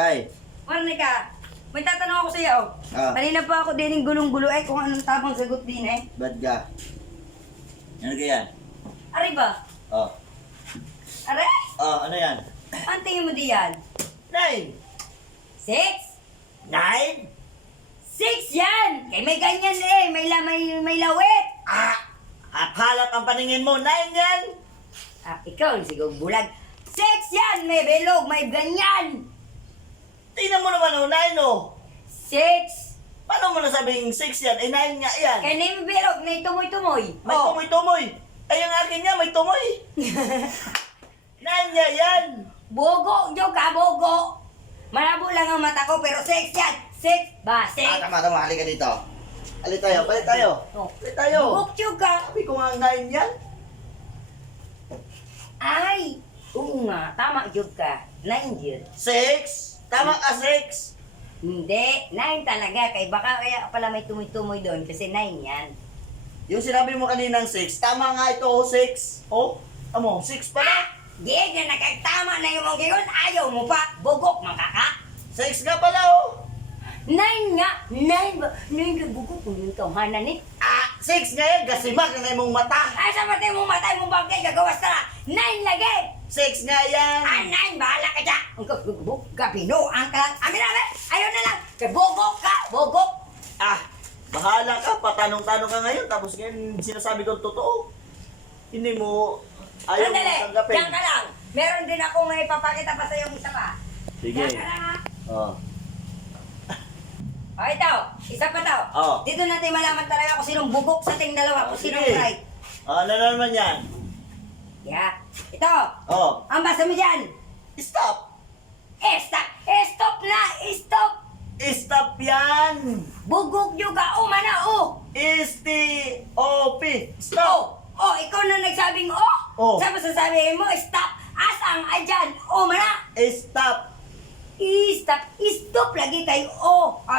Ay. Marne ka. May tatanong ako sa iyo. Kanina pa ako din yung gulong-gulo kung anong tamang sagot din Bad ka. Ano kaya yan? Aray ba? Oh. Aray? Oh, ano yan? Ang tingin mo diyan? 9. 6? 9? 6 yan! Kay may ganyan may lawit. At halap ang paningin mo. 9 yan. Ikaw siguro bulag. 6 yan! May belog, may ganyan. Tingnan mo naman, 9 oh. 6? Paano mo nasabing 6 yan? 9 nga yan. Kaya may belog, may tumoy-tumoy. May tumoy-tumoy. Ay, ang akin niya, may tumoy. 9 niya yan. Bogo, joke ka, bogo. Malabo lang ang mata ko, pero 6 yan. 6 ba? 6? Tama. Halika dito. Halika tayo. Balik tayo. Balik tayo. Bugok, joke ka. Sabi ko nga 9 yan. Ay, oo nga, tama joke ka. 9 yun. 6? Tama ka, 6. Hindi, 9 talaga. Kaya pala may tumoy-tumoy doon kasi 9 yan. Yung sinabi mo kaninang 6, tama nga ito, 6. Oh, amo, 6 pala. Di na nagkagtama na yung mga yun. Ayaw mo pa. Bugok, makaka. 6 nga pala, oh. 9 nga. 9 ba? 9 ka bugok. Kung yung tawhanan eh. 6 nga yan, gasimag na imong mata. Ay, sa matay mong matay mong bagay. Gagawas na. 9 lagi. 6 nga yan. 9. Bahala ka dyan. Ang kabugok. Kapinuan ka. Amin na. Ayaw na lang. Bugok ka. Bugok. Bahala ka, patanong-tanong ka ngayon, tapos ngayon sinasabi kong totoo. Hindi mo ayaw mo Sandali. tanggapin. Diyan ka lang. Meron din ako may papakita pa sa'yo isa pa. Sige. Diyan ka lang ha. Oh. O ito, isa pa to. Oh. Dito natin malaman talaga kung sinong bugok sa ating dalawa, kung sinong Sige. right. Ano na naman yan? Yeah. Ito, Oh. ang basa mo dyan. Stop! Stop! Stop na! Stop! Stop yan! Bugok nyo ka, mana, S-T-O-P! Stop! Ikaw na nagsabing oh. Sa masasabihin mo, stop! Asang ayan, mana. Stop! Stop! Stop lagi kayo,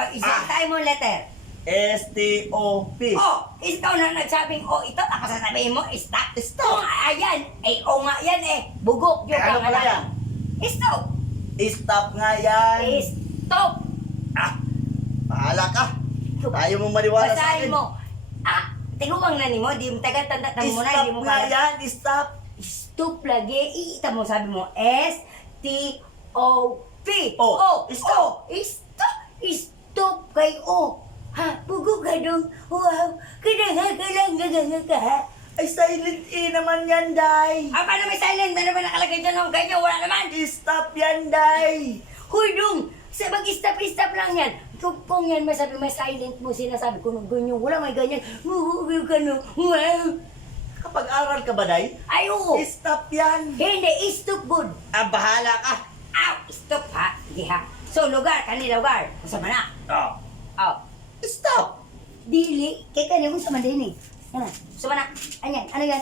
isa tayo mo letter. S-T-O-P! Ikaw na nagsabing ito, tapos sasabihin mo, stop! Stop! Ayan, nga yan bugok nyo ka Ano pala yan? Stop! Stop nga yan! Stop! Bahala ka! Ayaw mo maniwala sa Basahin akin. mo. Tiguang na ni mo, di mo taga-tanda mo na, Stop di mo nga kaya. yan! Stop! Stop lagi. Ita mo, sabi mo, S-T-O-P. Stop! Stop! Stop kay Bugok ka dong. Wow. Kadanga ka lang, gaganga ka ha. Ay, silent E naman yan, Day! Paano may silent? Ano ba nakalagay dyan ng ganyan? Wala naman. Stop yan, Day! Huy dong. Mag-stop lang yan. Kung yan, masabi may silent mo, sinasabi ko nung ganyan, wala may ganyan. Wow. Kapag-aral ka ba, Day? Ay, oo. Stop yan! Hindi, stop good. Bahala ka! Stop ha. Hindi ha. So, lugar, lugar. Masama na. Stop! Dili. Kaya kanina mo sama din Yan na. Sama na. Anyan. Ano yan?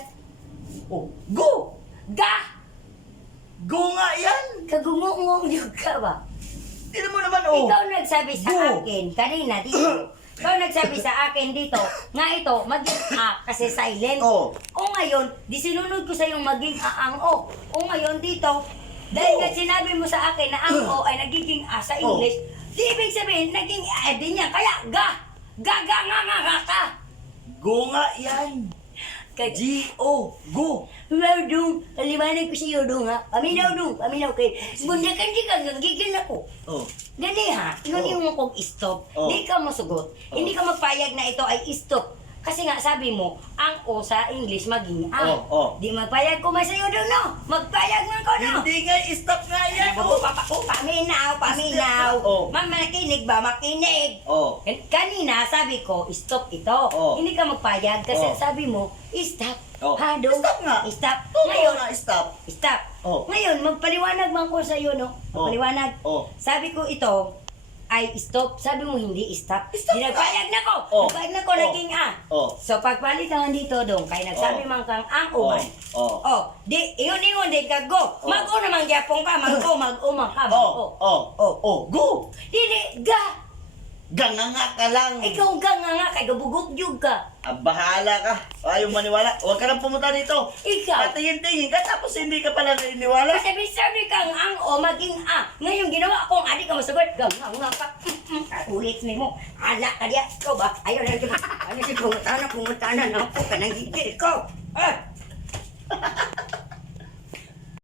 Go! Ga! Go nga yan! Kagungong yung ka ba? Tignan mo naman, Ikaw nagsabi sa Go! akin, kanina dito. Ikaw nagsabi sa akin dito, nga ito, maging kasi silent. O ngayon, di sinunod ko sa yung maging ang o. O ngayon dito, dahil nga sinabi mo sa akin na ang o ay nagiging sa English, di ibig sabihin, naging din niya. Kaya ga! Ga ka! Go nga yan! G-O! Go! Wow, dong. Kaliwanag ko sa iyo, dong, ha? Paminaw, dong. Paminaw kay. Bundakan di ka, gigil ako. Gani, ha? Tingnan mo kong stop. Di ka masugot. Hindi ka magpayag na ito ay stop. Kasi nga, sabi mo, ang O sa English maging ang. Di magpayag ko may sa'yo, dong, no? Magpayag man ko, no? Hindi nga, stop nga yan! Paminaw. Makinig ba? Makinig. Kanina, sabi ko, stop ito. Hindi ka magpayag kasi sabi mo, stop. Ha, dong? Stop nga! Stop. Ngayon nga, stop! Stop. Ngayon, magpaliwanag man ko sa'yo, no? Magpaliwanag. Sabi ko ito, ay stop. Sabi mo hindi stop. Dinagpayag na ko. Nagpayag na ko, naging So, pagpalitan dito, dong, kaya nagsabi man kang ang uman. Di, iyon, di ka go. Mag-o naman gyapong ka. Mag-o, mag-uma ka. Go! Dili, ga. Ganganga ka lang. Ikaw nga, kay gabugok-yug ka. Ah, bahala ka. Ayaw maniwala. Huwag ka nang pumunta dito. Ikaw. Patingin-tingin ka tapos hindi ka pala naniniwala. Sabi kang ang o maging ngayon ginawa kong adi ka masugod. Ganganga ka. Ulit mo. Ala ka diya. Ikaw ba? Ayaw na rin. Ano si pumunta na. Naku ka nang gigil ko.